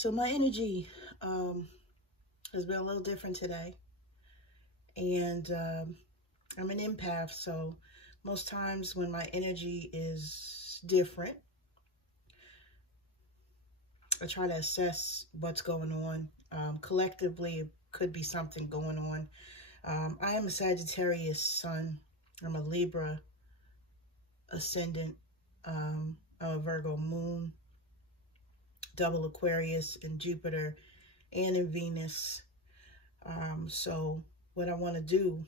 So my energy has been a little different today. And I'm an empath, so most times when my energy is different, I try to assess what's going on. Collectively, it could be something going on. I am a Sagittarius sun. I'm a Libra ascendant. I'm a Virgo moon, double Aquarius in Jupiter and in Venus. So what I want to do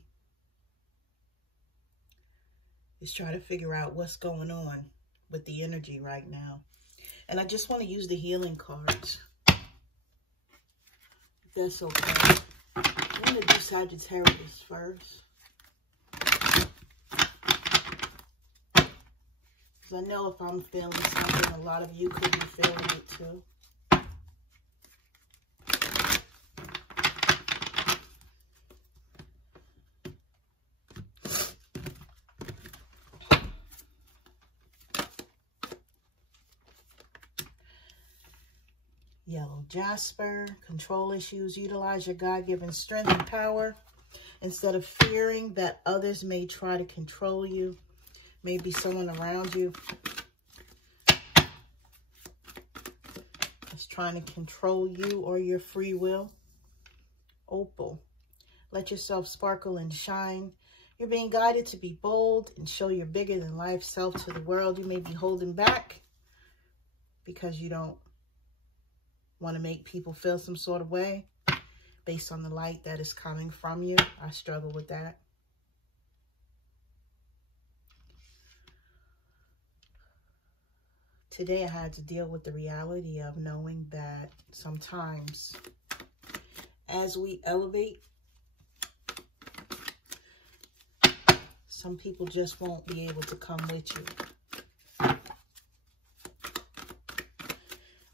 is try to figure out what's going on with the energy right now. And I just want to use the healing cards. If that's okay. I'm going to do Sagittarius first. Because I know if I'm feeling something, a lot of you could be feeling it too. Yellow jasper, control issues. Utilize your God-given strength and power instead of fearing that others may try to control you. Maybe someone around you is trying to control you or your free will. Opal, let yourself sparkle and shine. You're being guided to be bold and show your bigger than life self to the world. You may be holding back because you don't want to make people feel some sort of way based on the light that is coming from you. I struggle with that. Today I had to deal with the reality of knowing that sometimes as we elevate, some people just won't be able to come with you.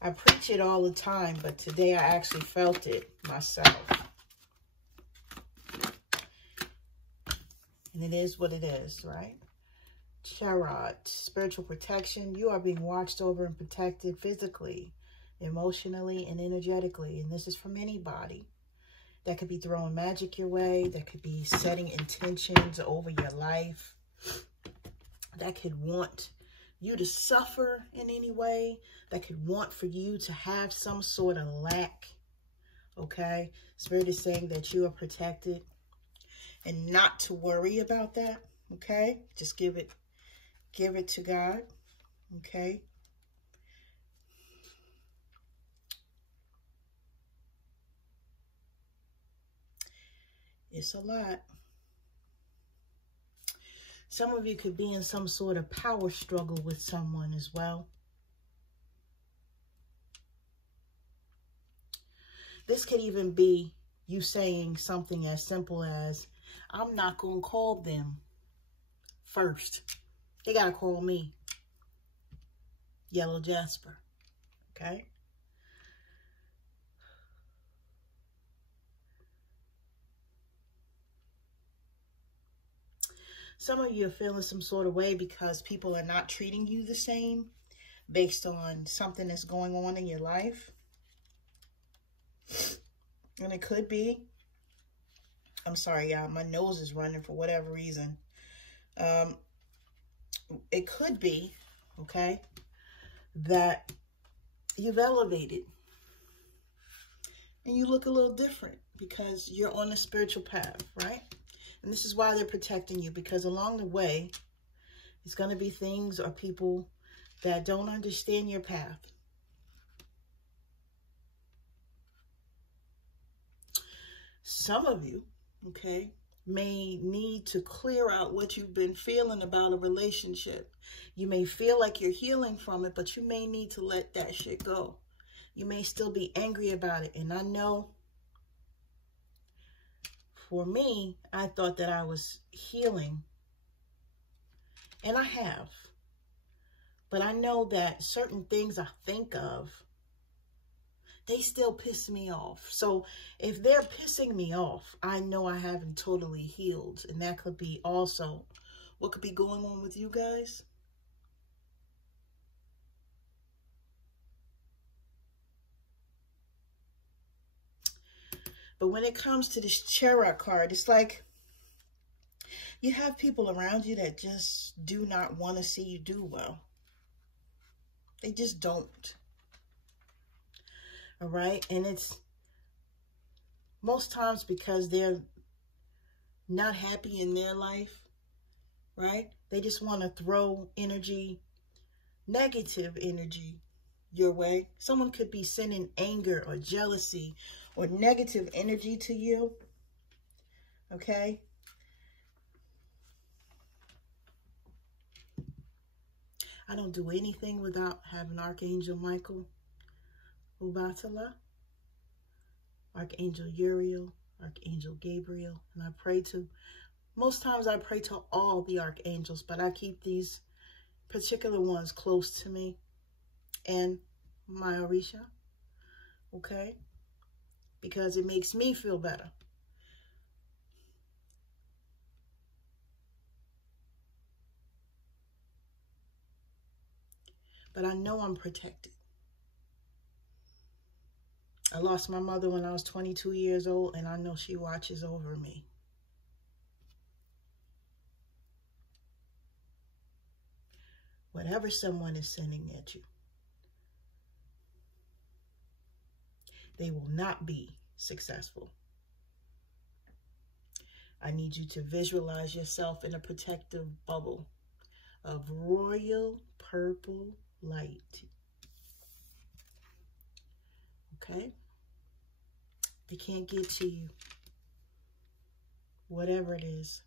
I preach it all the time, but today I actually felt it myself. And it is what it is, right? Chariot, spiritual protection. You are being watched over and protected physically, emotionally, and energetically. And this is from anybody. That could be throwing magic your way. That could be setting intentions over your life. That could want you to suffer in any way. That could want for you to have some sort of lack. Okay? Spirit is saying that you are protected and not to worry about that. Okay? Just give it to God. Okay? It's a lot. Some of you could be in some sort of power struggle with someone as well. This could even be you saying something as simple as, I'm not going to call them first. They got to call me. Yellow jasper. Okay? Some of you are feeling some sort of way because people are not treating you the same based on something that's going on in your life. And it could be, I'm sorry, y'all, my nose is running for whatever reason. It could be, okay, that you've elevated and you look a little different because you're on a spiritual path, right? And this is why they're protecting you, because along the way, it's going to be things or people that don't understand your path. Some of you, okay, may need to clear out what you've been feeling about a relationship. You may feel like you're healing from it, but you may need to let that shit go. You may still be angry about it. And I know for me, I thought that I was healing. And I have. But I know that certain things I think of, they still piss me off. So if they're pissing me off, I know I haven't totally healed. And that could be also what could be going on with you guys. But when it comes to this Chariot card, it's like you have people around you that just do not want to see you do well. They just don't. All right? And it's most times because they're not happy in their life, right? They just want to throw energy, negative energy your way. Someone could be sending anger or jealousy or negative energy to you. Okay? I don't do anything without having Archangel Michael, Ubatala, Archangel Uriel, Archangel Gabriel, and I pray to, most times I pray to all the archangels, but I keep these particular ones close to me, and my Orisha, okay, because it makes me feel better. But I know I'm protected. I lost my mother when I was 22 years old, and I know she watches over me. Whatever someone is sending at you, they will not be successful. I need you to visualize yourself in a protective bubble of royal purple light. Okay? They can't get to you. Whatever it is.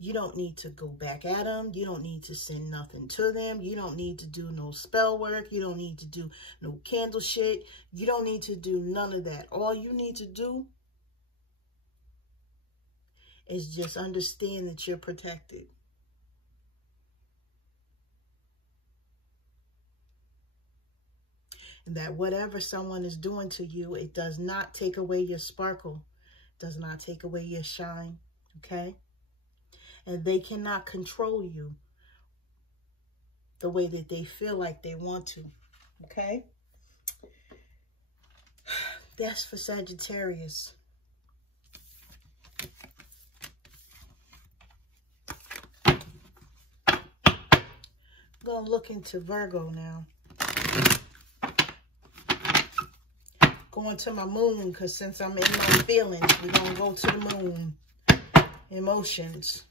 You don't need to go back at them. You don't need to send nothing to them. You don't need to do no spell work. You don't need to do no candle shit. You don't need to do none of that. All you need to do is just understand that you're protected. And that whatever someone is doing to you, it does not take away your sparkle. Does not take away your shine. Okay? And they cannot control you the way that they feel like they want to. Okay? That's for Sagittarius. I'm going to look into Virgo now. Going to my moon, because since I'm in my feelings, we're going to go to the moon. Emotions.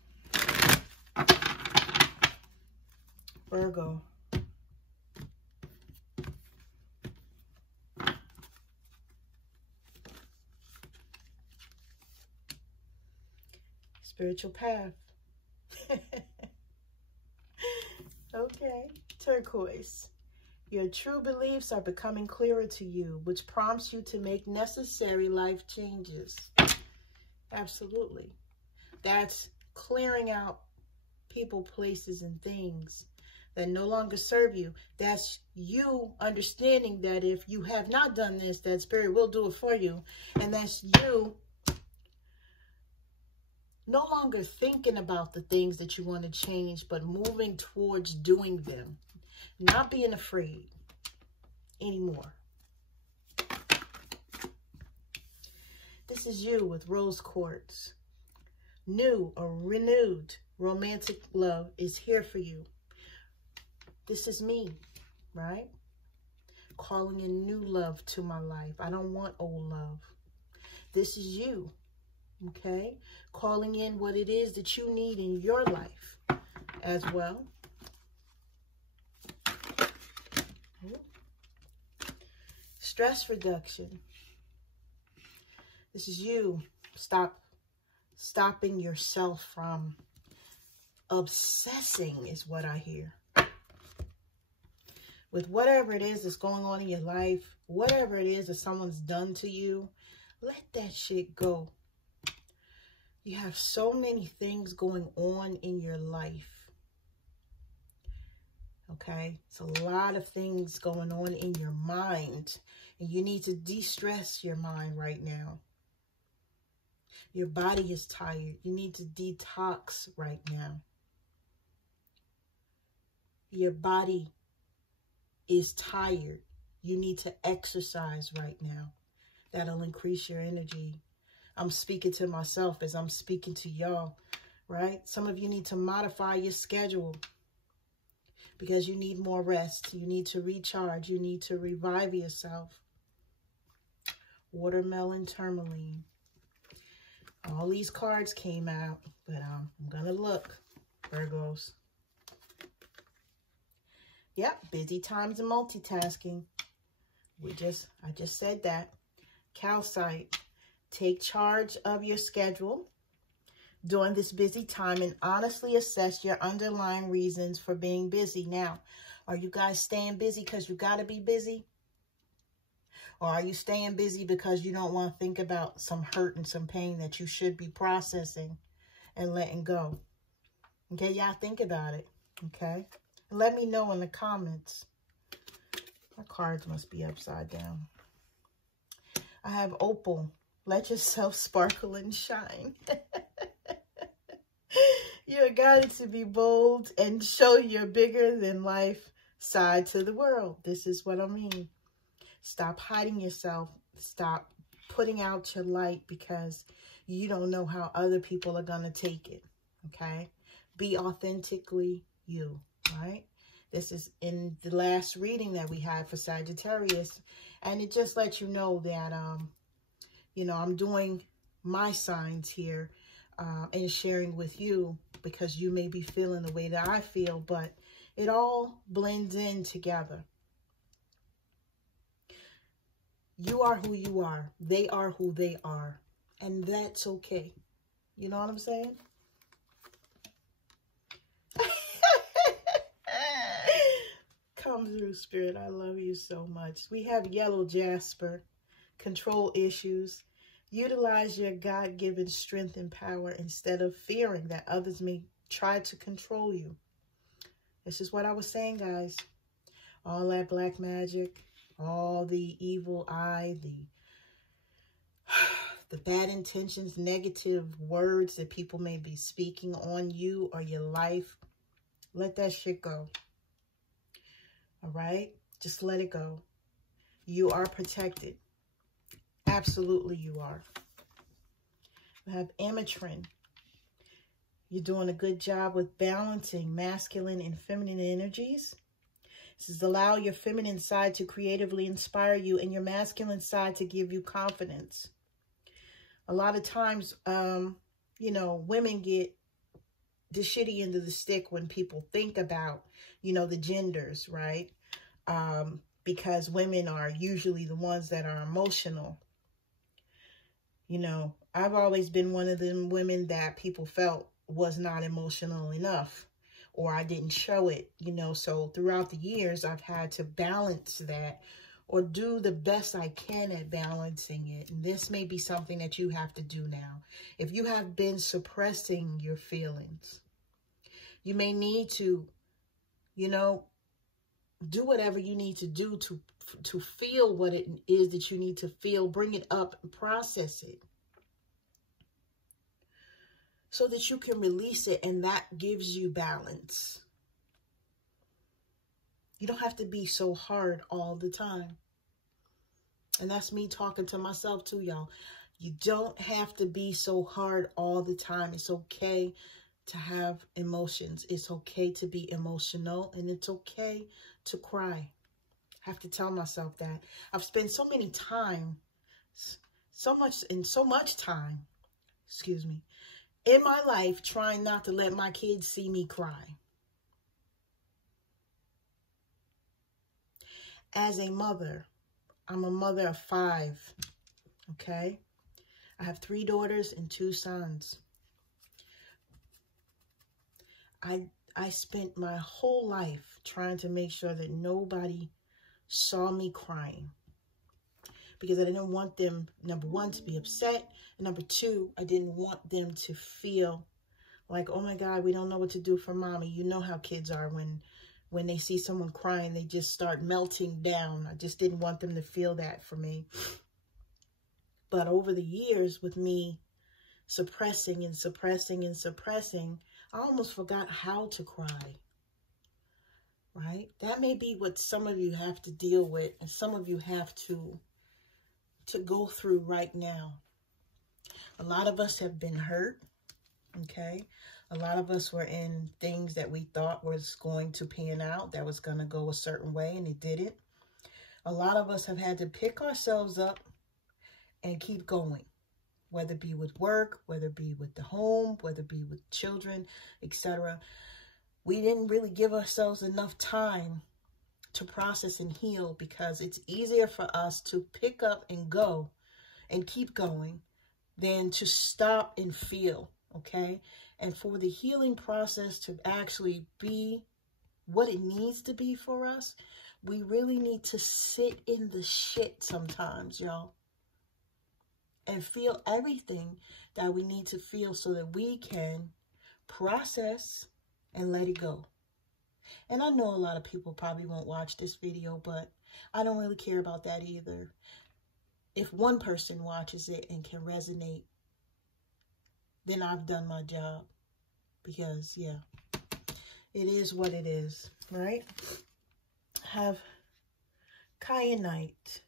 Virgo. Spiritual path. Okay. Turquoise. Your true beliefs are becoming clearer to you, which prompts you to make necessary life changes. Absolutely. That's clearing out people, places, and things that no longer serve you. That's you understanding that if you have not done this, that Spirit will do it for you. And that's you no longer thinking about the things that you want to change, but moving towards doing them. Not being afraid anymore. This is you with rose quartz. New or renewed romantic love is here for you. This is me, right? Calling in new love to my life. I don't want old love. This is you, okay? Calling in what it is that you need in your life as well. Stress reduction. This is you. Stopping yourself from obsessing is what I hear. With whatever it is that's going on in your life, whatever it is that someone's done to you, let that shit go. You have so many things going on in your life. Okay? It's a lot of things going on in your mind. And you need to de-stress your mind right now. Your body is tired. You need to detox right now. Your body is tired. You need to exercise right now. That'll increase your energy. I'm speaking to myself as I'm speaking to y'all, right? Some of you need to modify your schedule because you need more rest. You need to recharge. You need to revive yourself. Watermelon tourmaline. All these cards came out, but I'm going to look, Virgos. Yep, busy times and multitasking. I just said that. Calcite. Take charge of your schedule during this busy time and honestly assess your underlying reasons for being busy. Now, are you guys staying busy because you got to be busy? Or are you staying busy because you don't want to think about some hurt and some pain that you should be processing and letting go? Okay, y'all think about it, okay? Let me know in the comments. My cards must be upside down. I have opal. Let yourself sparkle and shine. You're guided to be bold and show your bigger than life side to the world. This is what I mean. Stop hiding yourself. Stop putting out your light because you don't know how other people are going to take it. Okay? Be authentically you, right? This is in the last reading that we had for Sagittarius. And it just lets you know that, you know, I'm doing my signs here and sharing with you because you may be feeling the way that I feel, but it all blends in together. You are who you are. They are who they are. And that's okay. You know what I'm saying? Come through, Spirit. I love you so much. We have yellow jasper. Control issues. Utilize your God-given strength and power instead of fearing that others may try to control you. This is what I was saying, guys. All that black magic, all the evil eye, the bad intentions, negative words that people may be speaking on you or your life. Let that shit go. All right? Just let it go. You are protected. Absolutely you are. We have amethyst. You're doing a good job with balancing masculine and feminine energies. This is allow your feminine side to creatively inspire you and your masculine side to give you confidence. A lot of times, you know, women get the shitty end of the stick when people think about, you know, the genders, right? Because women are usually the ones that are emotional. You know, I've always been one of them women that people felt was not emotional enough, or I didn't show it, you know. So throughout the years, I've had to balance that or do the best I can at balancing it. And this may be something that you have to do now. If you have been suppressing your feelings, you may need to, you know, do whatever you need to do to feel what it is that you need to feel. Bring it up and process it so that you can release it, and that gives you balance. You don't have to be so hard all the time. And that's me talking to myself too, y'all. You don't have to be so hard all the time. It's okay to have emotions. It's okay to be emotional, and it's okay to cry. I have to tell myself that. I've spent so much time in my life trying not to let my kids see me cry. As a mother, I'm a mother of 5, okay? I have 3 daughters and 2 sons. I spent my whole life trying to make sure that nobody saw me crying, because I didn't want them, number 1, to be upset, and number 2, I didn't want them to feel like, oh my God, we don't know what to do for mommy. You know how kids are when they see someone crying, they just start melting down. I just didn't want them to feel that for me. But over the years, with me suppressing and suppressing and suppressing, I almost forgot how to cry, right? That may be what some of you have to deal with, and some of you have to to go through right now. A lot of us have been hurt, okay? A lot of us were in things that we thought was going to pan out, that was going to go a certain way, and it didn't. A lot of us have had to pick ourselves up and keep going, whether it be with work, whether it be with the home, whether it be with children, etc. We didn't really give ourselves enough time to process and heal, because it's easier for us to pick up and go and keep going than to stop and feel, okay? And for the healing process to actually be what it needs to be for us, we really need to sit in the shit sometimes, y'all, and feel everything that we need to feel so that we can process and let it go. And I know a lot of people probably won't watch this video, but I don't really care about that either. If one person watches it and can resonate, then I've done my job. Because, yeah, it is what it is, right? Have kyanite.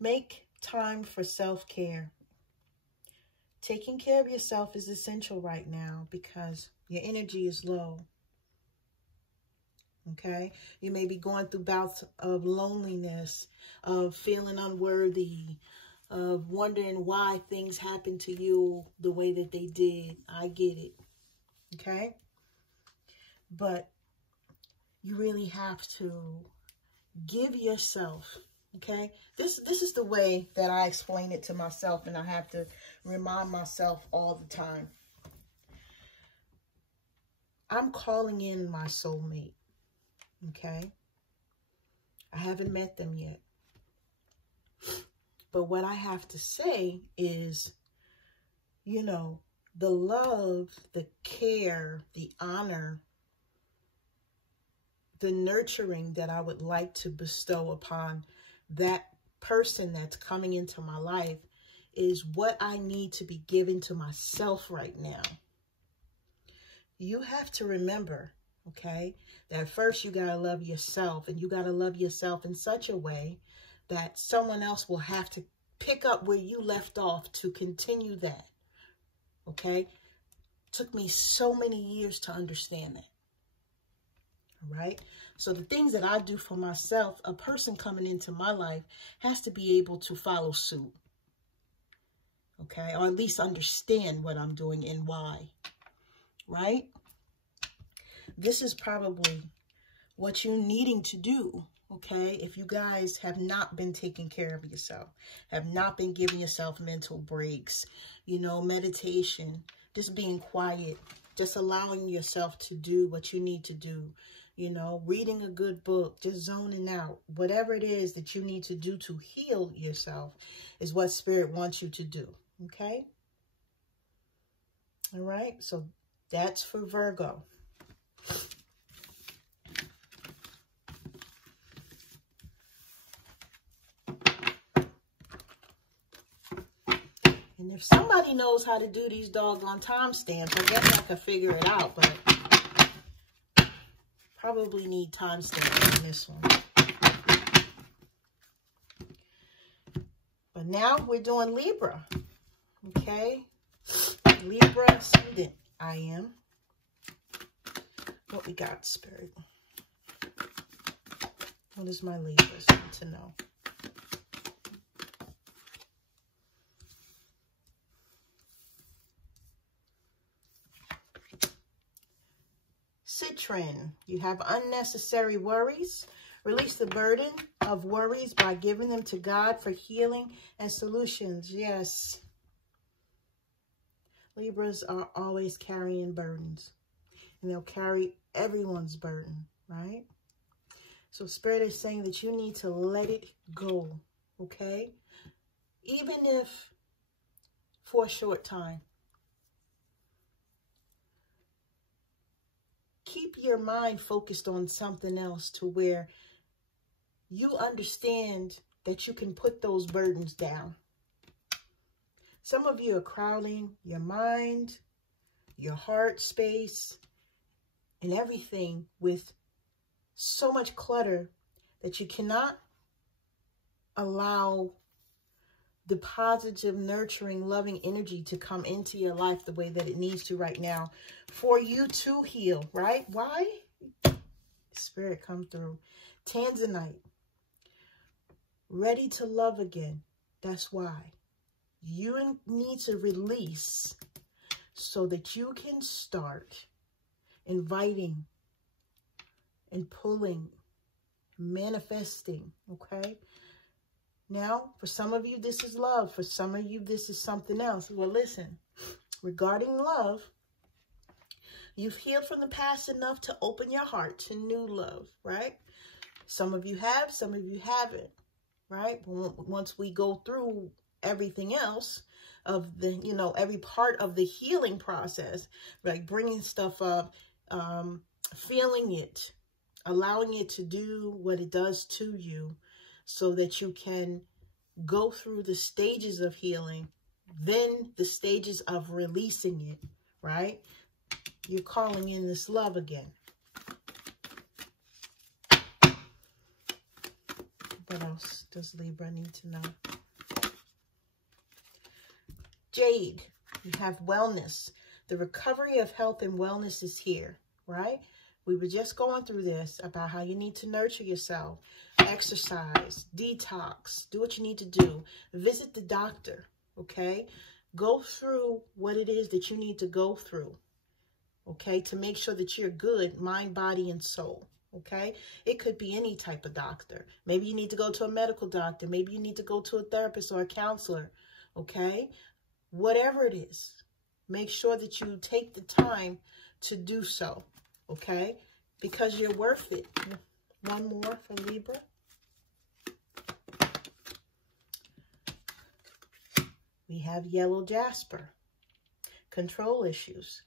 Make time for self-care. Taking care of yourself is essential right now because your energy is low. Okay? You may be going through bouts of loneliness, of feeling unworthy, of wondering why things happen to you the way that they did. I get it. Okay? But you really have to give yourself, okay? This is the way that I explain it to myself, and I have to remind myself all the time. I'm calling in my soulmate, okay? I haven't met them yet. But what I have to say is, you know, the love, the care, the honor, the nurturing that I would like to bestow upon that person that's coming into my life is what I need to be given to myself right now. You have to remember, okay, that first you got to love yourself, and you got to love yourself in such a way that someone else will have to pick up where you left off to continue that, okay? Took me so many years to understand that, all right? So the things that I do for myself, a person coming into my life has to be able to follow suit, okay? Or at least understand what I'm doing and why, right? This is probably what you're needing to do, okay? If you guys have not been taking care of yourself, have not been giving yourself mental breaks, you know, meditation, just being quiet, just allowing yourself to do what you need to do, you know, reading a good book, just zoning out, whatever it is that you need to do to heal yourself is what Spirit wants you to do, okay? All right, so that's for Virgo. And if somebody knows how to do these doggone timestamps, I guess I could figure it out, but probably need timestamps on this one. But now we're doing Libra, okay? Libra ascendant, I am. What we got, Spirit? What does my Libras need to know? Citron, you have unnecessary worries. Release the burden of worries by giving them to God for healing and solutions. Yes. Libras are always carrying burdens. And they'll carry everyone's burden, right? So Spirit is saying that you need to let it go, okay? Even if for a short time. Keep your mind focused on something else to where you understand that you can put those burdens down. Some of you are crowding your mind, your heart space, and everything with so much clutter that you cannot allow the positive, nurturing, loving energy to come into your life the way that it needs to right now for you to heal, right? Why? Spirit, come through. Tanzanite. Ready to love again. That's why. You need to release so that you can start inviting and pulling, manifesting, okay? Now, for some of you, this is love. For some of you, this is something else. Well, listen, regarding love, you've healed from the past enough to open your heart to new love, right? Some of you have, some of you haven't, right? Once we go through everything else of the, you know, every part of the healing process, like bringing stuff up, feeling it, allowing it to do what it does to you so that you can go through the stages of healing, then the stages of releasing it, right? You're calling in this love again. What else does Libra need to know? Jade, you have wellness. The recovery of health and wellness is here, right? We were just going through this about how you need to nurture yourself, exercise, detox, do what you need to do, visit the doctor, okay? Go through what it is that you need to go through, okay, to make sure that you're good, mind, body, and soul, okay? It could be any type of doctor. Maybe you need to go to a medical doctor. Maybe you need to go to a therapist or a counselor, okay? Whatever it is, make sure that you take the time to do so, okay? Because you're worth it. One more for Libra. We have yellow jasper. Control issues.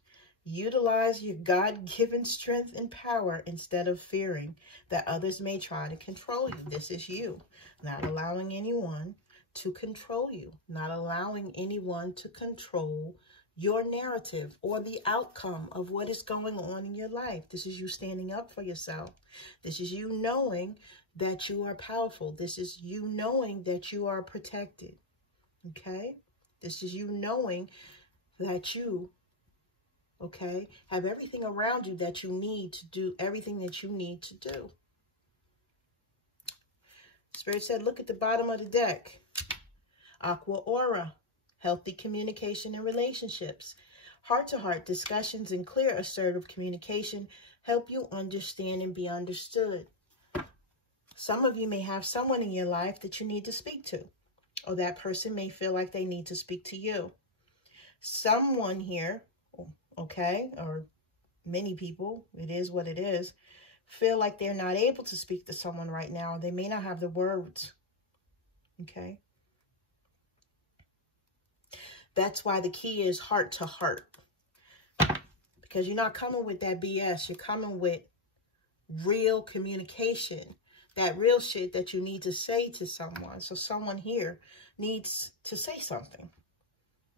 Utilize your God-given strength and power instead of fearing that others may try to control you. This is you, not allowing anyone to control you, not allowing anyone to control your narrative or the outcome of what is going on in your life. This is you standing up for yourself. This is you knowing that you are powerful. This is you knowing that you are protected, okay? This is you knowing that you, okay, have everything around you that you need to do everything that you need to do. Spirit said, look at the bottom of the deck. Aqua aura, healthy communication and relationships. Heart-to-heart discussions and clear assertive communication help you understand and be understood. Some of you may have someone in your life that you need to speak to, or that person may feel like they need to speak to you. Someone here, okay, or many people, it is what it is, feel like they're not able to speak to someone right now. They may not have the words, okay? That's why the key is heart to heart. Because you're not coming with that BS. You're coming with real communication. That real shit that you need to say to someone. So someone here needs to say something.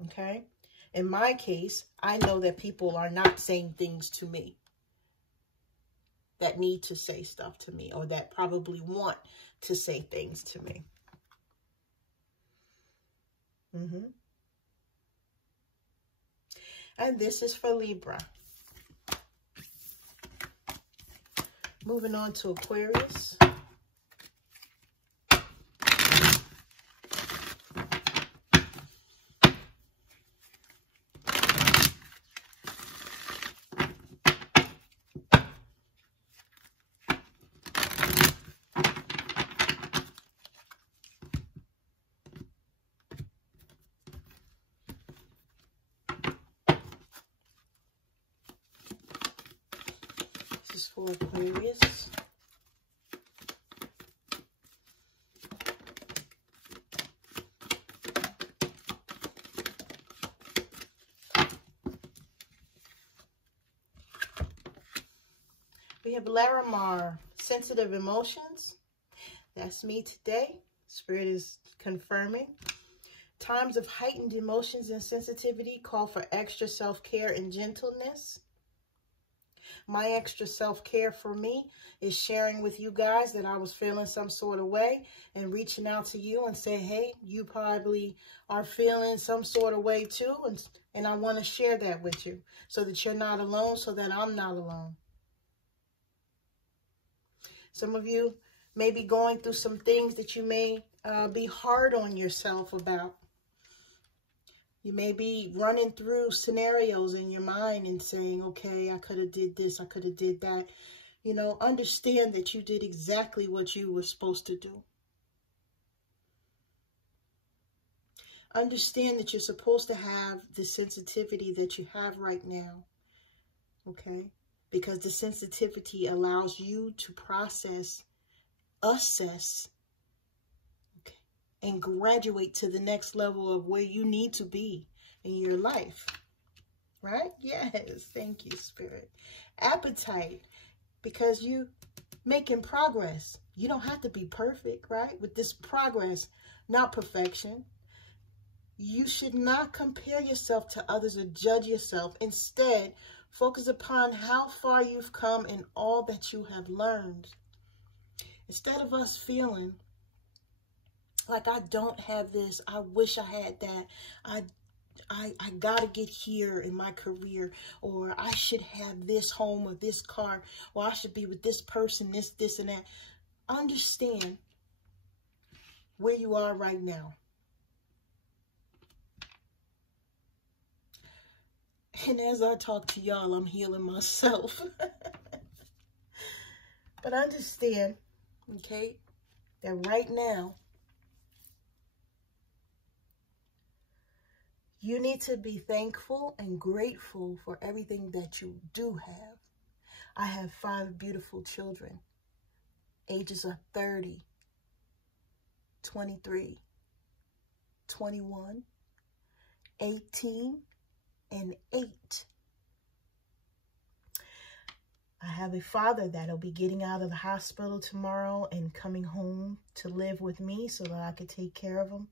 Okay? In my case, I know that people are not saying things to me that need to say stuff to me, or that probably want to say things to me. And this is for Libra. Moving on to Aquarius. For Aquarius. We have Larimar, sensitive emotions. That's me today. Spirit is confirming. Times of heightened emotions and sensitivity call for extra self-care and gentleness. My extra self-care for me is sharing with you guys that I was feeling some sort of way and reaching out to you and say, hey, you probably are feeling some sort of way too. And I want to share that with you so that you're not alone, so that I'm not alone. Some of you may be going through some things that you may be hard on yourself about. You may be running through scenarios in your mind and saying, okay, I could have did this, I could have did that. You know, understand that you did exactly what you were supposed to do. Understand that you're supposed to have the sensitivity that you have right now, okay? Because the sensitivity allows you to process, assess, okay, and graduate to the next level of where you need to be in your life, right? Yes, thank you, Spirit. Appetite, because you making progress. You don't have to be perfect, right? With this progress, not perfection. You should not compare yourself to others or judge yourself. Instead, focus upon how far you've come and all that you have learned. Instead of us feeling like, I don't have this, I wish I had that, I gotta get here in my career, or I should have this home or this car, or I should be with this person, this and that. Understand where you are right now. And as I talk to y'all, I'm healing myself. But understand, okay, that right now, you need to be thankful and grateful for everything that you do have. I have 5 beautiful children, ages of 30, 23, 21, 18, and 8. I have a father that'll be getting out of the hospital tomorrow and coming home to live with me so that I could take care of him.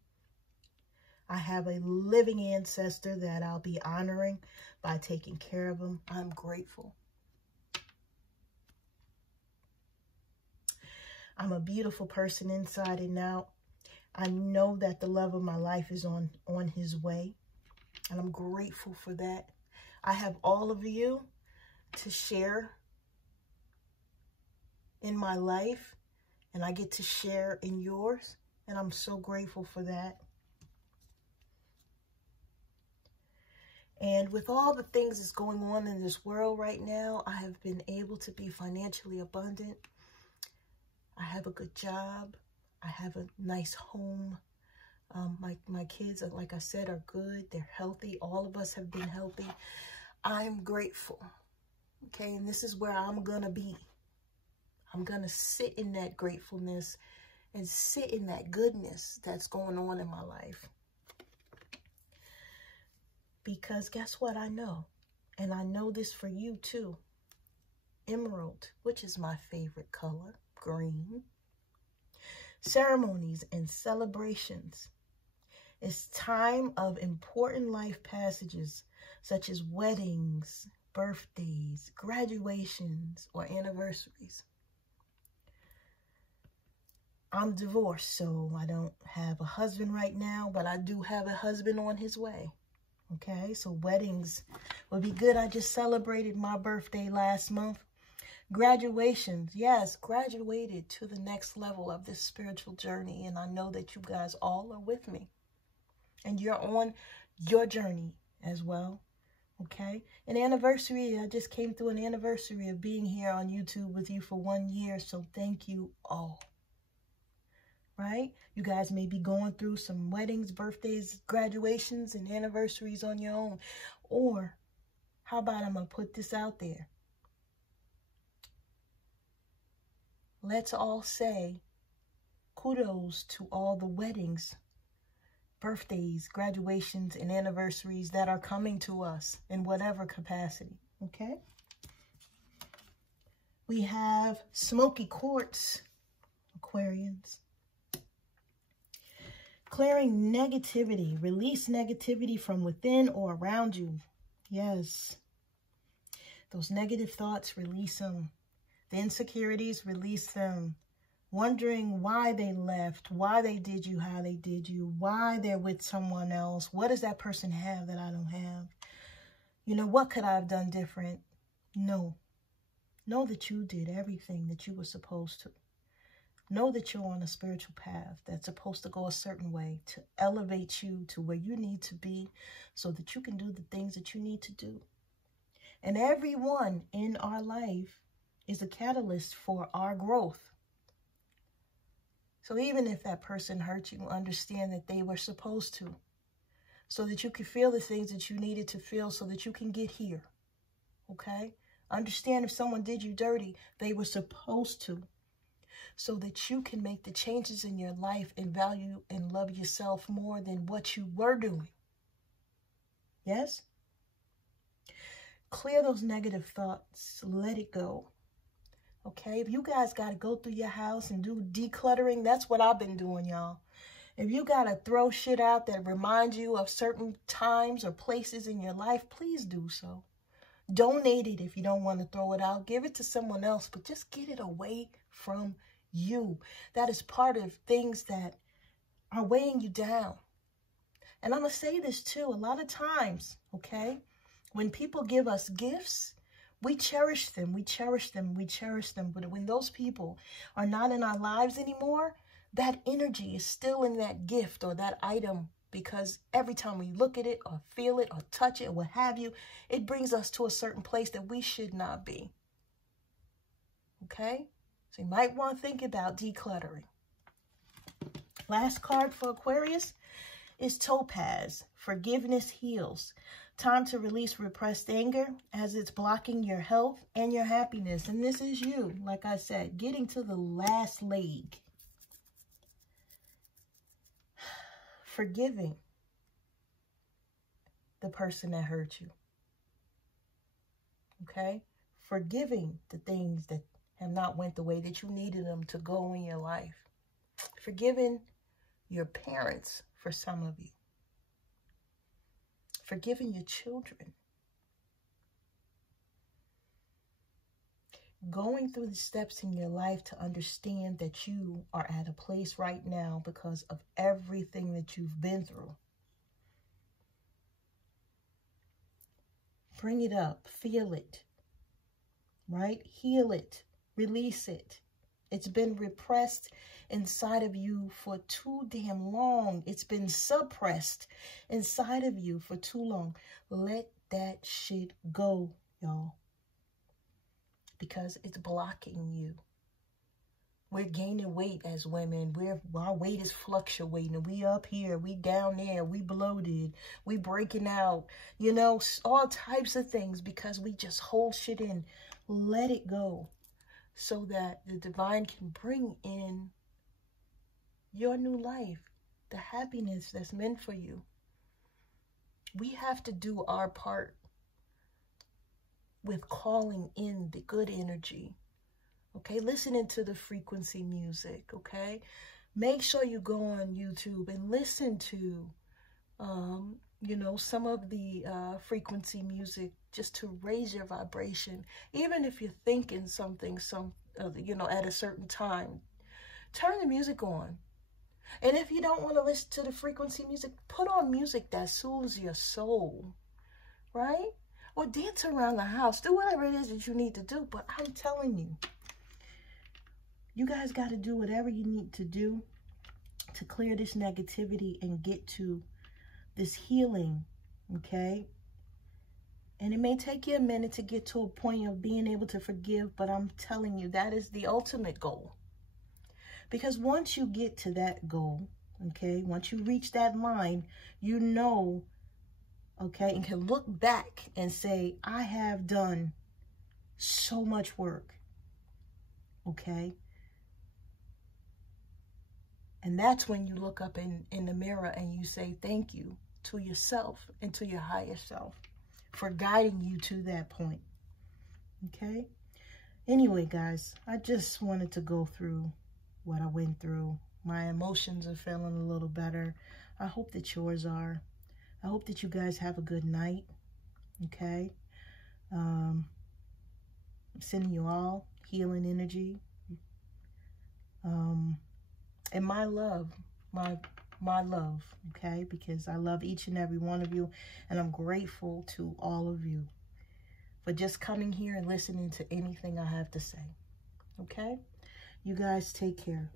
I have a living ancestor that I'll be honoring by taking care of him. I'm grateful. I'm a beautiful person inside and out. I know that the love of my life is on his way, and I'm grateful for that. I have all of you to share in my life, and I get to share in yours, and I'm so grateful for that. And with all the things that's going on in this world right now, I have been able to be financially abundant. I have a good job. I have a nice home. My kids, like I said, are good. They're healthy. All of us have been healthy. I'm grateful. Okay, and this is where I'm going to be. I'm going to sit in that gratefulness and sit in that goodness that's going on in my life. Because guess what? I know. And I know this for you too. Emerald, which is my favorite color, green. Ceremonies and celebrations. It's time of important life passages such as weddings, birthdays, graduations, or anniversaries. I'm divorced, so I don't have a husband right now, but I do have a husband on his way. Okay, so weddings would be good. I just celebrated my birthday last month. Graduations, yes, graduated to the next level of this spiritual journey, and I know that you guys all are with me. And you're on your journey as well, okay? An anniversary, I just came through an anniversary of being here on YouTube with you for 1 year, so thank you all. Right? You guys may be going through some weddings, birthdays, graduations, and anniversaries on your own. Or, how about I'm going to put this out there? Let's all say kudos to all the weddings, birthdays, graduations, and anniversaries that are coming to us in whatever capacity. Okay? We have smoky quartz, Aquarians. Clearing negativity. Release negativity from within or around you. Yes. Those negative thoughts, release them. The insecurities, release them. Wondering why they left, why they did you how they did you, why they're with someone else. What does that person have that I don't have? You know, what could I have done different? No. Know that you did everything that you were supposed to. Know that you're on a spiritual path that's supposed to go a certain way to elevate you to where you need to be so that you can do the things that you need to do. And everyone in our life is a catalyst for our growth. So even if that person hurt you, understand that they were supposed to, so that you can feel the things that you needed to feel so that you can get here, okay? Understand if someone did you dirty, they were supposed to, so that you can make the changes in your life and value and love yourself more than what you were doing. Yes? Clear those negative thoughts. Let it go. Okay, if you guys got to go through your house and do decluttering, that's what I've been doing, y'all. If you got to throw shit out that reminds you of certain times or places in your life, please do so. Donate it if you don't want to throw it out. Give it to someone else, but just get it away from you. That is part of things that are weighing you down. And I'm going to say this too, a lot of times, okay, when people give us gifts, we cherish them, we cherish them, we cherish them. But when those people are not in our lives anymore, that energy is still in that gift or that item, because every time we look at it or feel it or touch it or what have you, it brings us to a certain place that we should not be. Okay? So you might want to think about decluttering. Last card for Aquarius is Topaz. Forgiveness heals. Time to release repressed anger as it's blocking your health and your happiness. And this is you, like I said, getting to the last leg. Forgiving the person that hurt you. Okay? Forgiving the things that have not went the way that you needed them to go in your life. Forgiving your parents for some of you. Forgiving your children. Going through the steps in your life to understand that you are at a place right now because of everything that you've been through. Bring it up. Feel it. Right? Heal it. Release it. It's been repressed inside of you for too damn long. It's been suppressed inside of you for too long. Let that shit go, y'all. Because it's blocking you. We're gaining weight as women. Our weight is fluctuating. We up here, we down there, we bloated, we breaking out. You know, all types of things because we just hold shit in. Let it go so that the divine can bring in your new life, the happiness that's meant for you. We have to do our part with calling in the good energy. Okay, listening to the frequency music, okay? Make sure you go on YouTube and listen to, you know, some of the frequency music just to raise your vibration. Even if you're thinking something, you know, at a certain time, turn the music on. And if you don't want to listen to the frequency music, put on music that soothes your soul, right? Or dance around the house. Do whatever it is that you need to do. But I'm telling you, you guys got to do whatever you need to do to clear this negativity and get to this healing, okay? And it may take you a minute to get to a point of being able to forgive, but I'm telling you, that is the ultimate goal. Because once you get to that goal, okay, once you reach that line, you know, okay, and can look back and say, I have done so much work, okay? And that's when you look up in the mirror and you say thank you to yourself and to your higher self for guiding you to that point, okay? Anyway, guys, I just wanted to go through what I went through. My emotions are feeling a little better. I hope that yours are. I hope that you guys have a good night, okay? I'm sending you all healing energy. And my love, my love, okay? Because I love each and every one of you, and I'm grateful to all of you for just coming here and listening to anything I have to say, okay? You guys take care.